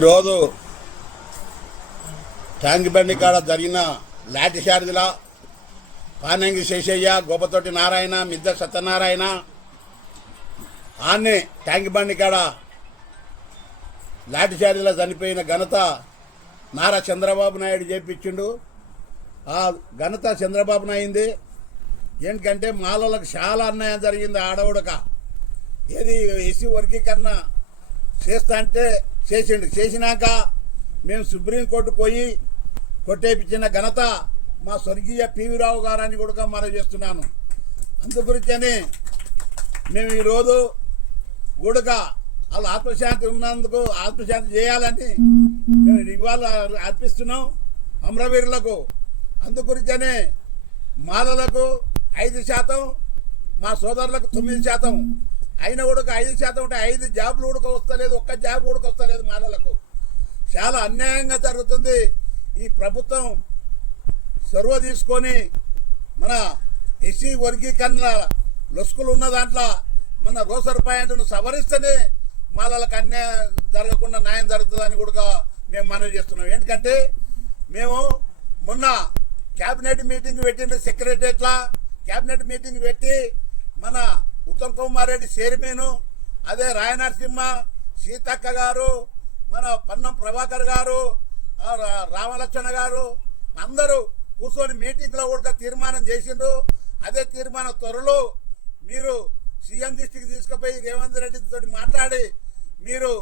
ఈరోజు ట్యాంక్ బండి కాడ జరిగిన లాఠీ చార్జిల పానంగి శేషయ్య, గోపతోటి నారాయణ, మిద్ద సత్యనారాయణ ఆన్నే ట్యాంక్ బండి కాడ లాఠీ చార్జిల చనిపోయిన ఘనత నారా చంద్రబాబు నాయుడు చేపించిండు. ఆ ఘనత చంద్రబాబు నాయుంది. ఏంటంటే మాలలకు చాలా అన్యాయం జరిగింది. ఆడవుడక ఏది ఎస్సీ వర్గీకరణ చేస్తా అంటే చేసినాక మేము సుప్రీంకోర్టు పోయి కొట్టేపించిన ఘనత మా స్వర్గీయ పివి రావు గారని కూడా మనం చేస్తున్నాను. అందుగురించని మేము ఈరోజు కూడా వాళ్ళు ఆత్మశాంతి ఉన్నందుకు ఆత్మశాంతి చేయాలని మేము ఇవాళ అర్పిస్తున్నాం అమరవీరులకు. అందుగురించనే మాలలకు 5%, మా సోదరులకు 9%. అయినా కూడా 5% ఉంటే 5 జాబులు కూడా వస్తలేదు, ఒక్క జాబ్ కూడా వస్తలేదు. మాలలకు చాలా అన్యాయంగా జరుగుతుంది. ఈ ప్రభుత్వం చొరవ తీసుకొని మన ఎస్సీ వర్గీకరణ లొసుకులు ఉన్న దాంట్లో మన రోసర్ పాయింట్ను సవరిస్తేనే మాలలకు అన్యాయం జరగకుండా న్యాయం జరుగుతుందని కూడా మేము మనవి చేస్తున్నాం. ఎందుకంటే మేము మొన్న క్యాబినెట్ మీటింగ్ పెట్టిన సెక్రటరియట్లా క్యాబినెట్ మీటింగ్ పెట్టి మన ఉత్తమ్ కుమార్ రెడ్డి చైర్మన్, అదే రాయనరసింహ, సీతక్క గారు, మన పన్నం ప్రభాకర్ గారు, రామలక్ష్మణ గారు అందరూ కూర్చొని మీటింగ్లో కూడా తీర్మానం చేసిండ్రు. అదే తీర్మానం త్వరలో మీరు సీఎం దృష్టికి తీసుకుపోయి రేవంత్ రెడ్డితో మాట్లాడి మీరు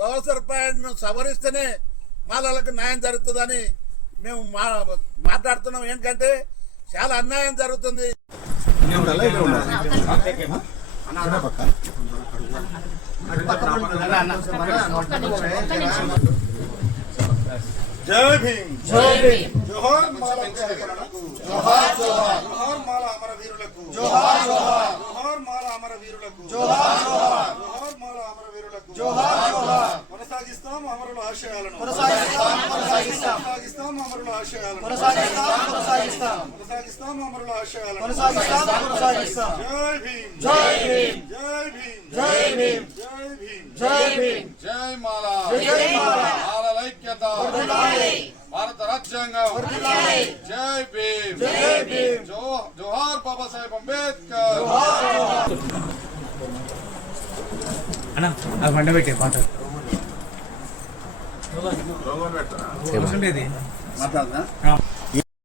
రోసర్ పాయింట్ను సవరిస్తేనే మాలలకు న్యాయం జరుగుతుందని మేము మాట్లాడుతున్నాం. ఏంటంటే చాలా అన్యాయం జరుగుతుంది. జై భీమ్, జై భీమ్, జోహార్ మాల వీరులకు, జోహార్ జోహార్, జోహార్ మాల అమర వీరులకు, జోహార్ జోహార్, జోహార్ మాల అమర వీరులకు, జోహార్ జోహార్, జోహార్ మాల అమర వీరులకు, జోహార్ జోహార్. కొనసాగిస్తాం అమరుల ఆశయాలను, కొనసాగిస్తాం కొనసాగిస్తాం, కొనసాగిస్తాం అమరుల ఆశయాలను, కొనసాగిస్తాం కొనసాగిస్తాం, కొనసాగిస్తాం అమరుల ఆశయాలను, కొనసాగిస్తాం కొనసాగిస్తాం. జై భీమ్, జై భీమ్, జై భీమ్, జై భీమ్, జై భీమ్, జై భీమ్, జై మాల, జై మాల, మాలల ఐక్యత, భారత రాజ్యాంగం, జై భీమ్, జై భీమ్, జోహార్ బాబాసాహెబ్ అంబేద్కర్. అన్నా అది వంట పెట్టే పాట మాట్లాడదా